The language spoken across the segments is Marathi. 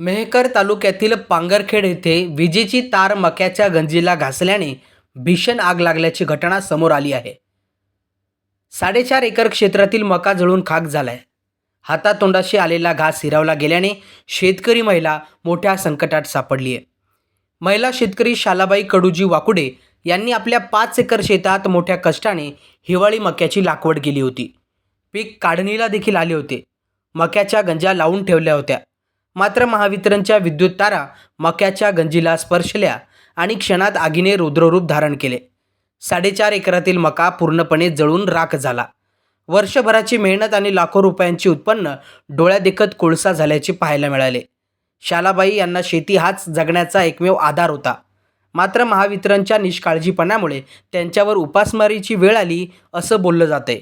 मेहकर तालुक्यातील पांगरखेड येथे विजेची तार मक्याच्या गंजीला घासल्याने भीषण आग लागल्याची घटना समोर आली आहे। 4.5 एकर क्षेत्रातील मका जळून खाक झालाय। हातातोंडाशी आलेला घास हिरावला गेल्याने शेतकरी महिला मोठ्या संकटात सापडली आहे। महिला शेतकरी शालाबाई कडूजी वाकुडे यांनी आपल्या 5 एकर शेतात मोठ्या कष्टाने हिवाळी मक्याची लागवड केली होती। पीक काढणीला देखील आले होते। मक्याच्या गंजा लावून ठेवल्या होत्या, मात्र महावितरणच्या विद्युत तारा मक्याच्या गंजीला स्पर्शल्या आणि क्षणात आगीने रुद्ररूप धारण केले। 4.5 एकरातील मका पूर्णपणे जळून राख झाला। वर्षभराची मेहनत आणि लाखो रुपयांची उत्पन्न डोळ्यादेखत कोळसा झाल्याचे पाहायला मिळाले। शालाबाई यांना शेती हाच जगण्याचा एकमेव आधार होता, मात्र महावितरणच्या निष्काळजीपणामुळे त्यांच्यावर उपासमारीची वेळ आली असं बोललं जातंय।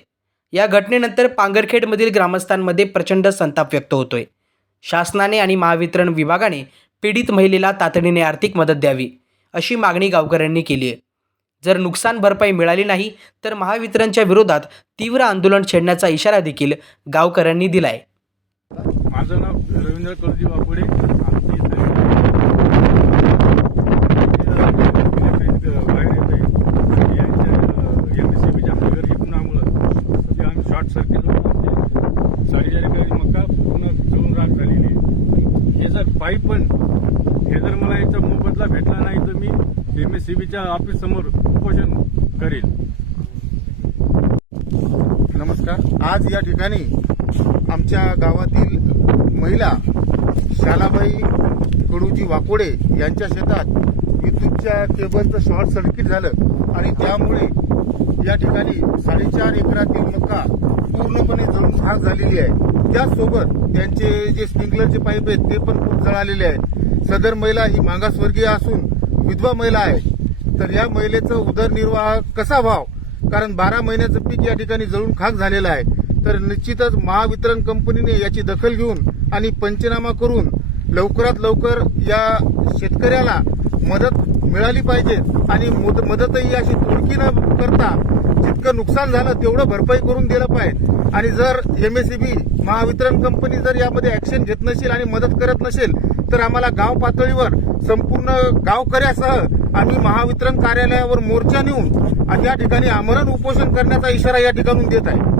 या घटनेनंतर पांगरखेडमधील ग्रामस्थांमध्ये प्रचंड संताप व्यक्त होतोय। शासनाने आणि महावितरण विभागाने पीडित महिलेला तातडीने आर्थिक मदत द्यावी अशी मागणी गावकऱ्यांनी केली आहे। जर नुकसान भरपाई मिळाली नाही तर महावितरणच्या विरोधात तीव्र आंदोलन छेडण्याचा इशारा देखील गावकऱ्यांनी दिलाय। माझं नाव रवींद्र कडूजी वाकुडे। शॉर्ट सर्किट होऊन 4.5 एकर मका पूर्ण जळून राख झालेली आहे। याचा पाईप पण हे जर मला याचा मोबदला भेटला नाही तर मी MSCBच्या ऑफिस समोर उपोषण करेल। नमस्कार। आज या ठिकाणी आमच्या गावातील महिला शालाबाई कडूजी वाकोडे यांच्या शेतात विद्युतच्या केबलचं शॉर्ट सर्किट झालं आणि त्यामुळे या ठिकाणी 4.5 एकरातील मका पूर्णपणे जळून खाक झालेली आहे। त्याचसोबत त्यांचे जे स्प्रिंकलरचे पाईप आहेत ते पण खूप जळालेले आहेत। सदर महिला ही मागासवर्गीय असून विधवा महिला आहे। तर या महिलेचा उदरनिर्वाह कसा व्हाव, कारण 12 महिन्याचं पीक या ठिकाणी जळून खाक झालेलं आहे। तर निश्चितच महावितरण कंपनीने याची दखल घेऊन आणि पंचनामा करून लवकरात लवकर या शेतकऱ्याला मदत मिळाली पाहिजे आणि मदतही अशी तोडकी न करता जितकं नुकसान झालं तेवढं भरपाई करून दिलं पाहिजे। आणि जर MSCB महावितरण कंपनी जर यामध्ये ऍक्शन घेत नसेल आणि मदत करत नसेल तर आम्हाला गाव पातळीवर संपूर्ण गावकऱ्यासह आम्ही महावितरण कार्यालयावर मोर्चा नेऊन आणि या ठिकाणी आमरण उपोषण करण्याचा इशारा या ठिकाणून देत आहे।